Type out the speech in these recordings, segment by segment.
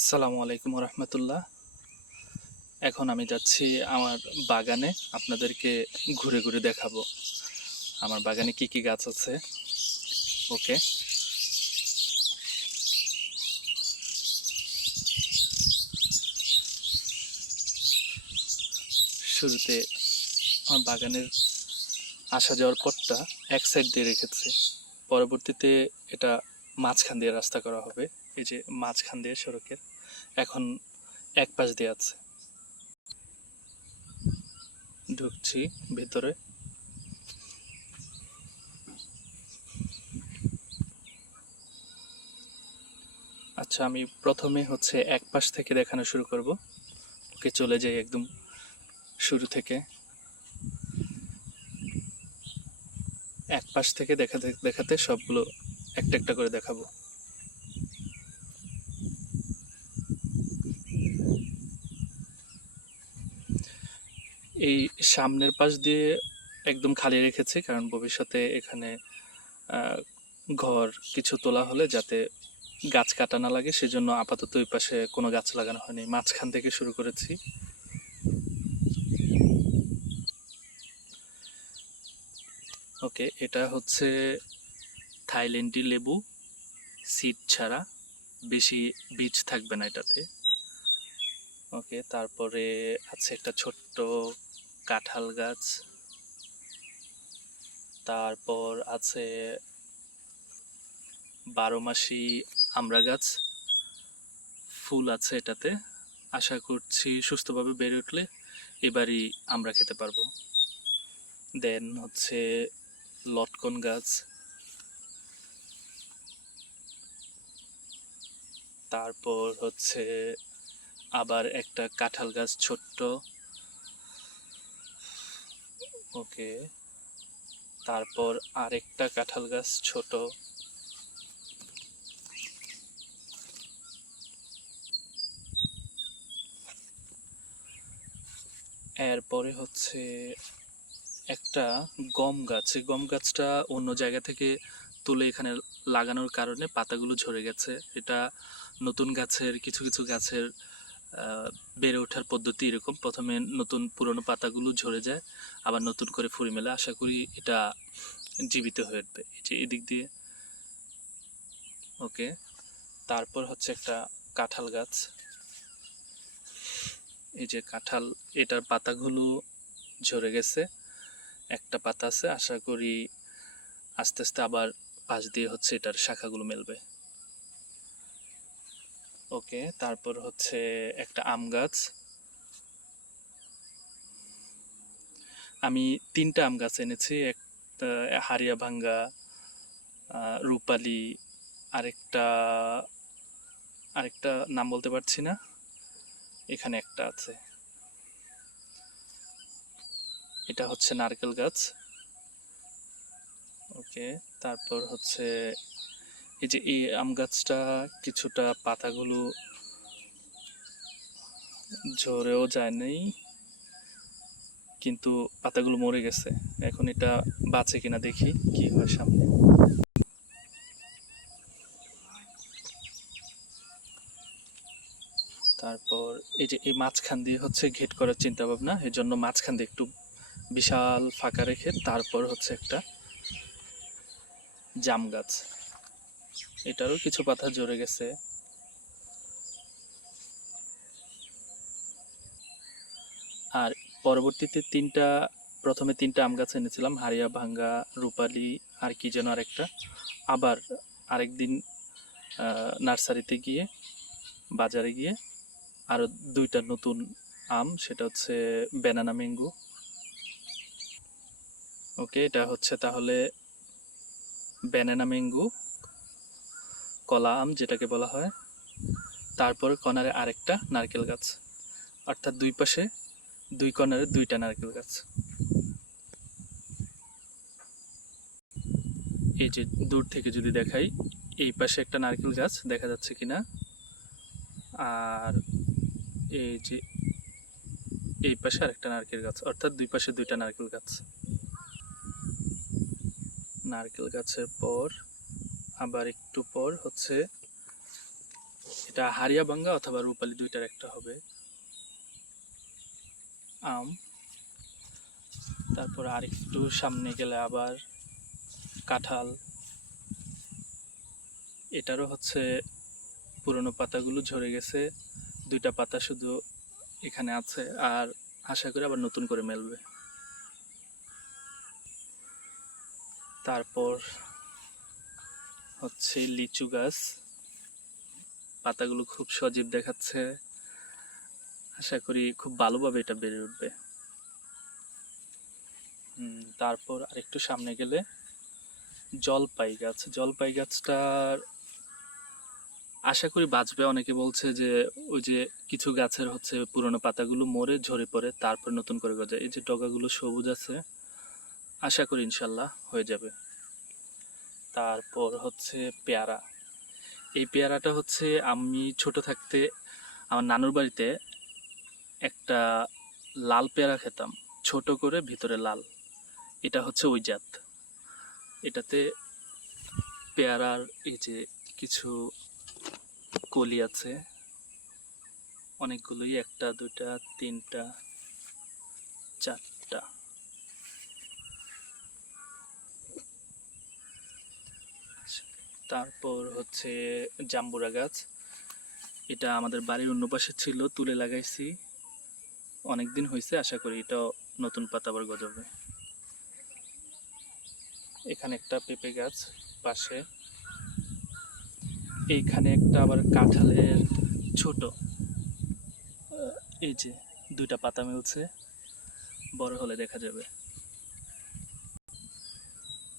আসসালামু আলাইকুম রহমতুল্লাহ। এখন আমি যাচ্ছি আমার বাগানে, আপনাদেরকে ঘুরে ঘুরে দেখাবো আমার বাগানে কি কি গাছ আছে। ওকে, শুরুতে আমার বাগানের আসা যাওয়ার পথটা এক সাইড দিয়ে রেখেছি, পরবর্তীতে এটা মাঝখান দিয়ে রাস্তা করা হবে। এই যে মাঝখান দিয়ে সড়কের এখন এক পাশ দিয়ে আছে। ঢুকছি ভেতরে। আচ্ছা, আমি প্রথমে এক পাশ থেকে দেখানো শুরু করব। ওকে, চলে যাই একদম শুরু থেকে। এক পাশ থেকে দেখাতে দেখাতে সবগুলো একটা একটা করে দেখাবো। এই সামনের পাশ দিয়ে একদম খালি রেখেছি, কারণ ভবিষ্যতে এখানে আহ, ঘর কিছু তোলা হলে যাতে গাছ কাটা না লাগে, সেজন্য আপাতত ওই পাশে কোনো গাছ লাগানো হয়নি। মাঝখান থেকে শুরু করেছি। ওকে, এটা হচ্ছে থাইল্যান্ডি লেবু, সিড ছাড়া, বেশি বীজ থাকবে না এটাতে। ওকে, তারপরে আছে একটা ছোট্ট কাঁঠাল গাছ। তারপর আছে 12 মাসি আমড়া গাছ, ফুল আছে এটাতে। আশা করছি সুস্থভাবে বেড়ে উঠলে এবারই আমরা খেতে পারবো। দেন লটকন গাছ। তারপর আবার একটা কাঁঠাল গাছ ছোট্ট। ওকে, তারপর আরেকটা কাঁঠাল গাছ ছোট। এরপরে একটা গম গাছ। এই গম গাছটা অন্য জায়গা থেকে তুলে এখানে লাগানোর কারণে পাতাগুলো ঝরে গেছে। এটা নতুন গাছের কিছু কিছু গাছের বেড়ে ওঠার পদ্ধতি এরকম, প্রথমে নতুন পুরনো পাতাগুলো ঝরে যায়, আবার নতুন করে ফুল মেলে। আশা করি এটা জীবিত হয়ে উঠবে। এই যে এদিক দিয়ে। ওকে, তারপর একটা কাঁঠাল গাছ। এই যে কাঁঠাল, এটার পাতাগুলো ঝরে গেছে, একটা পাতা আছে। আশা করি আস্তে আস্তে আবার পাশ দিয়ে এটার শাখাগুলো মেলবে। ওকে, তারপর একটা আম গাছ। আমি 3টা আম গাছ এনেছি, একটা হারিয়া ভাঙ্গা, রূপালি, আরেকটা আরেকটা নাম বলতে পারছি না। এখানে একটা আছে, এটা নারকেল গাছ। ওকে, তারপর এই যে এই আম গাছটা কিছুটা পাতাগুলো ঝরেও যায় নাই, কিন্তু পাতাগুলো মরে গেছে। এখন এটা বাঁচে কিনা দেখি কি হয় সামনে। তারপর এই যে এই মাঝখান দিয়ে ঘেট করার চিন্তা ভাবনা, এই জন্য মাঝখান দিয়ে একটু বিশাল ফাঁকা রেখে তারপর একটা জাম গাছ। এটারও কিছু পাতা ঝরে গেছে। আর পরবর্তীতে প্রথমে 3টা আম গাছ এনেছিলাম, হারিয়া ভাঙ্গা, রূপালি, আর কি যেন আরেকটা। আবার আরেকদিন নার্সারিতে গিয়ে, বাজারে গিয়ে আরো 2টা নতুন আম, সেটা ব্যানানা ম্যাঙ্গো। ওকে, এটা তাহলে ব্যানানা ম্যাঙ্গো, কলা আম যেটাকে বলা হয়। তারপরে কর্নারে আরেকটা নারকেল গাছ, অর্থাৎ দুই কর্নারে 2টা নারকেল গাছ। এই যে দূর থেকে যদি দেখাই, এই পাশে একটা নারকেল গাছ দেখা যাচ্ছে কিনা, আর এই যে এই পাশে আরেকটা নারকেল গাছ, অর্থাৎ 2 পাশে 2টা নারকেল গাছ। নারকেল গাছের পর আবার একটু পর এটা এটা হারিয়াভাঙ্গা অথবা রূপালী দুইটার একটা হবে। আম। তারপর আরেকটু সামনে গেলে আবার কাঁঠাল। এটারও হচ্ছে পুরনো পাতাগুলো ঝরে গেছে, দুইটা পাতা শুধু এখানে আছে, আর আশা করি আবার নতুন করে মেলবে। তারপর হচ্ছে লিচু গাছ, পাতাগুলো খুব সজীব দেখাচ্ছে, আশা করি খুব ভালোভাবে এটা বেড়ে উঠবে। তারপর আরেকটু সামনে গেলে জলপাই গাছ। জলপাই গাছটার আশা করি বাঁচবে। অনেকে বলছে যে ওই যে কিছু গাছের হচ্ছে পুরনো পাতাগুলো মরে ঝরে পড়ে তারপর নতুন করে গজায়, এই যে ডগাগুলো সবুজ আছে, আশা করি ইনশাল্লাহ হয়ে যাবে। তারপর হচ্ছে পেয়ারা। এই পেয়ারাটা হচ্ছে আমি ছোট থাকতে আমার নানুর বাড়িতে একটা লাল পেয়ারা খেতাম, ছোট করে ভিতরে লাল, এটা হচ্ছে ওই জাত। এটাতে পেয়ারার এই যে কিছু কলি আছে অনেকগুলোই, একটা দুইটা তিনটা চারটা। তারপর হচ্ছে জাম্বুরা গাছ, এটা আমাদের বাড়ির অন্য পাশে ছিল, তুলে লাগাইছি, অনেকদিন হয়েছে, আশা করি এটাও নতুন পাতা আবার গজাবে। এখানে একটা পেঁপে গাছ পাশে, এইখানে একটা আবার কাঁঠালের ছোট, এই যে দুইটা পাতা মিলছে, বড় হলে দেখা যাবে।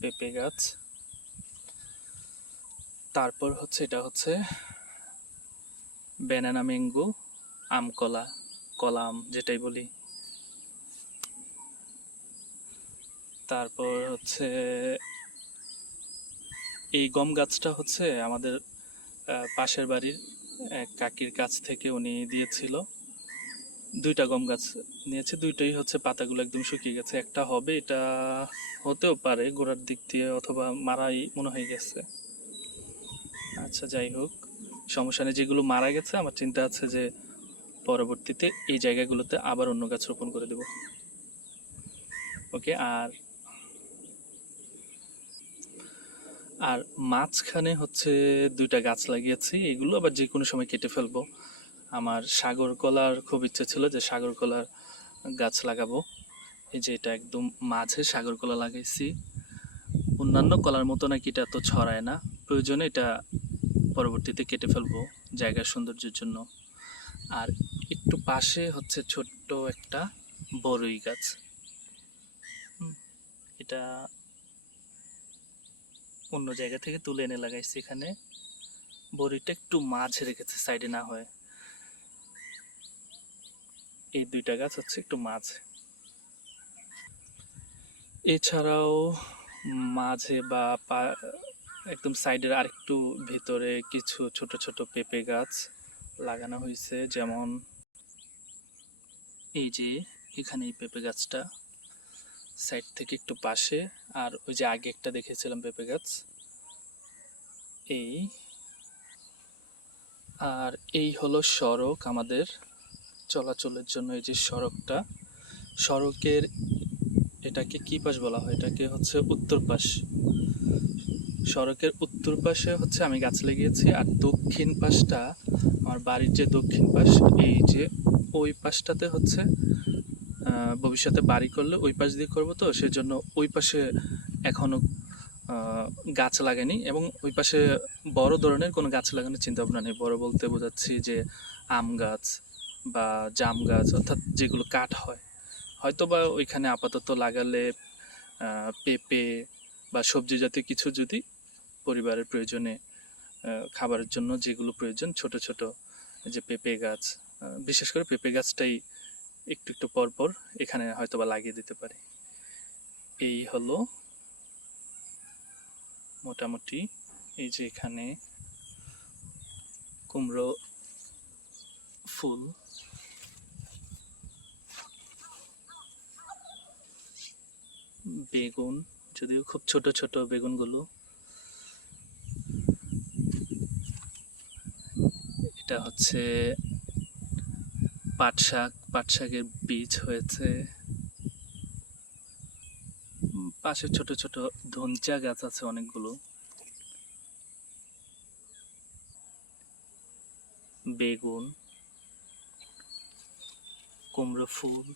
পেঁপে গাছ। তারপর হচ্ছে এটা হচ্ছে ব্যানানা ম্যাঙ্গো, আম কলা, কলা আম যেটাই বলি। তারপর হচ্ছে এই গম গাছটা হচ্ছে আমাদের পাশের বাড়ির এক কাকির কাছ থেকে উনি দিয়েছিল, দুইটা গম গাছ নিয়েছে, দুইটাই হচ্ছে পাতাগুলো একদম শুকিয়ে গেছে, একটা হবে, এটা হতেও পারে গোড়ার দিক দিয়ে, অথবা মারাই মনে হয়ে গেছে। আচ্ছা যাই হোক, সমস্যা নেই, যেগুলো মারা গেছে আমার চিন্তা আছে যে পরবর্তীতে এই জায়গাগুলোতে আবার অন্য গাছ রোপণ করে দেব। ওকে। আর আর মাঝখানে হচ্ছে দুইটা গাছ লাগিয়েছি, এগুলো আবার যে কোনো সময় কেটে ফেলবো। আমার সাগর কলার খুব ইচ্ছে ছিল যে সাগর কলার গাছ লাগাবো, এই যে এটা একদম মাঝে সাগর কলা লাগাইছি। অন্যান্য কলার মতো নাকি এটা তো ছড়ায় না, প্রয়োজনে এটা পরবর্তীতে কেটে ফেলবো জায়গার সৌন্দর্যের জন্য। আর একটু পাশে হচ্ছে ছোট্ট একটা বড়ই গাছ, এটা অন্য জায়গা থেকে তুলে এনে লাগাইছি এখানে। বড়িটা একটু মাঝে রেখেছে, সাইডে না হয়। এই দুইটা গাছ হচ্ছে একটু মাঝে। এছাড়াও মাঝে বা একদম সাইডের আরেকটু ভিতরে কিছু ছোট ছোট পেঁপে গাছ লাগানো হয়েছে, যেমন এই যে এখানে এই পেঁপে গাছটা সাইড থেকে একটু পাশে, আর ওই যে আগে একটা দেখেছিলাম পেঁপে গাছ এই। আর এই হলো সড়ক আমাদের চলাচলের জন্য, এই যে সড়কটা, সড়কের এটাকে কি পাশ বলা হয়, এটাকে হচ্ছে উত্তর পাশ। সড়কের উত্তর পাশে হচ্ছে আমি গাছ লাগিয়েছি, আর দক্ষিণ পাশটা আমার বাড়ির যে দক্ষিণ পাশ, এই যে ওই পাশটাতে হচ্ছে ভবিষ্যতে বাড়ি করলে ওই পাশ দিয়ে করবো, তো সেজন্য ওই পাশে এখনো গাছ লাগাইনি, এবং ওই পাশে বড় ধরনের কোনো গাছ লাগানোর চিন্তা ভাবনা নেই। বড় বলতে বোঝাচ্ছি যে আম গাছ বা জাম গাছ, অর্থাৎ যেগুলো কাঠ হয়, হয়তো বা ওইখানে আপাতত লাগালে পেঁপে বা সবজি জাতীয় কিছু, যদি পরিবারের প্রয়োজনে খাবারের জন্য যেগুলো প্রয়োজন, ছোট ছোট যে পেঁপে গাছ, বিশেষ করে পেঁপে গাছটাই একটু একটু পর পর এখানে হয়তো বা লাগিয়ে দিতে পারি। এই হলো মোটামুটি। এই যে এখানে কুমড়ো ফুল, বেগুন, যদিও খুব ছোট ছোট বেগুনগুলো, এটা এটা হচ্ছে পাট শাক, পাট শাকের বীজ হয়েছে। পাশে ছোট ছোট ধনচা গাছ আছে অনেকগুলো। বেগুন, কুমড়ো ফুল,